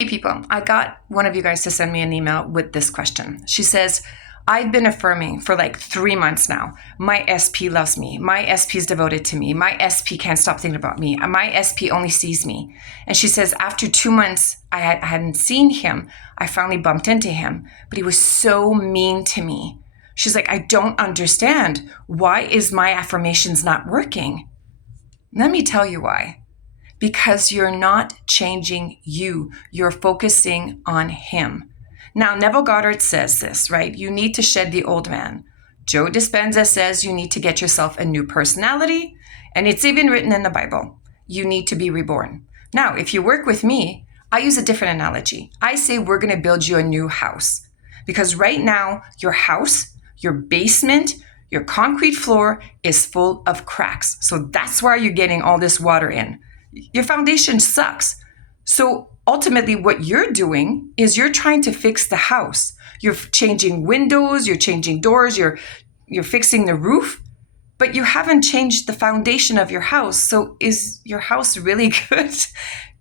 Hey people, I got one of you guys to send me an email with this question. She says, I've been affirming for like 3 months now. My SP loves me. My SP is devoted to me. My SP can't stop thinking about me. My SP only sees me. And she says, after 2 months, I hadn't seen him. I finally bumped into him, but he was so mean to me. She's like, I don't understand. Why is my affirmations not working? Let me tell you why. Because you're not changing you. You're focusing on him. Now, Neville Goddard says this, right? You need to shed the old man. Joe Dispenza says you need to get yourself a new personality. And it's even written in the Bible. You need to be reborn. Now, if you work with me, I use a different analogy. I say we're going to build you a new house. Because right now, your house, your basement, your concrete floor is full of cracks. So that's why you're getting all this water in. Your foundation sucks. So ultimately what you're doing is you're trying to fix the house. You're changing windows, you're changing doors, you're fixing the roof, but you haven't changed the foundation of your house. So is your house really good?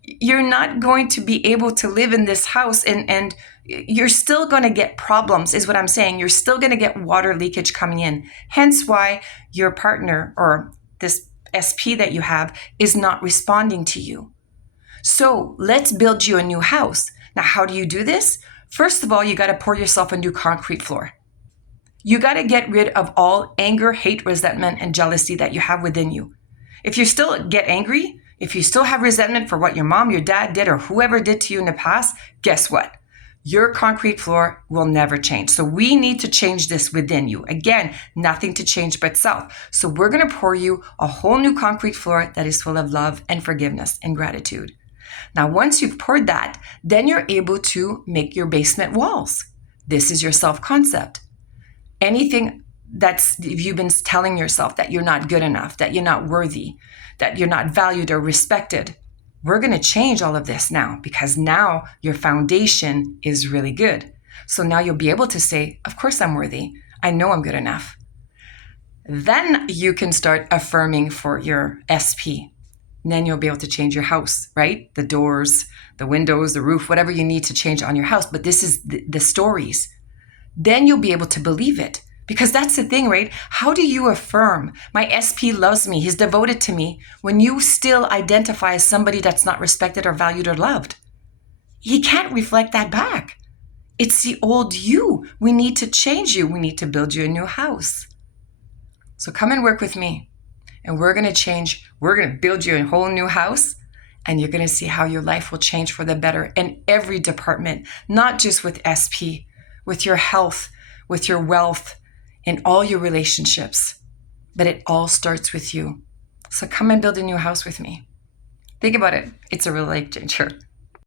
You're not going to be able to live in this house and you're still going to get problems is what I'm saying. You're still going to get water leakage coming in. Hence why your partner or this SP that you have is not responding to you. So let's build you a new house. Now, how do you do this? First of all, you got to pour yourself a new concrete floor. You got to get rid of all anger, hate, resentment, and jealousy that you have within you. If you still get angry, if you still have resentment for what your mom, your dad did, or whoever did to you in the past, guess what? Your concrete floor will never change. So we need to change this within you. Again, nothing to change but self. So we're going to pour you a whole new concrete floor that is full of love and forgiveness and gratitude. Now, once you've poured that, then you're able to make your basement walls. This is your self-concept. Anything that's you've been telling yourself that you're not good enough, that you're not worthy, that you're not valued or respected, we're going to change all of this now because now your foundation is really good. So now you'll be able to say, of course I'm worthy. I know I'm good enough. Then you can start affirming for your SP. And then you'll be able to change your house, right? The doors, the windows, the roof, whatever you need to change on your house. But this is the stories. Then you'll be able to believe it. Because that's the thing, right? How do you affirm, my SP loves me, he's devoted to me, when you still identify as somebody that's not respected or valued or loved? He can't reflect that back. It's the old you. We need to change you. We need to build you a new house. So come and work with me. And we're going to build you a whole new house. And you're going to see how your life will change for the better in every department, not just with SP, with your health, with your wealth, in all your relationships. But it all starts with you. So come and build a new house with me. Think about it. It's a real life changer.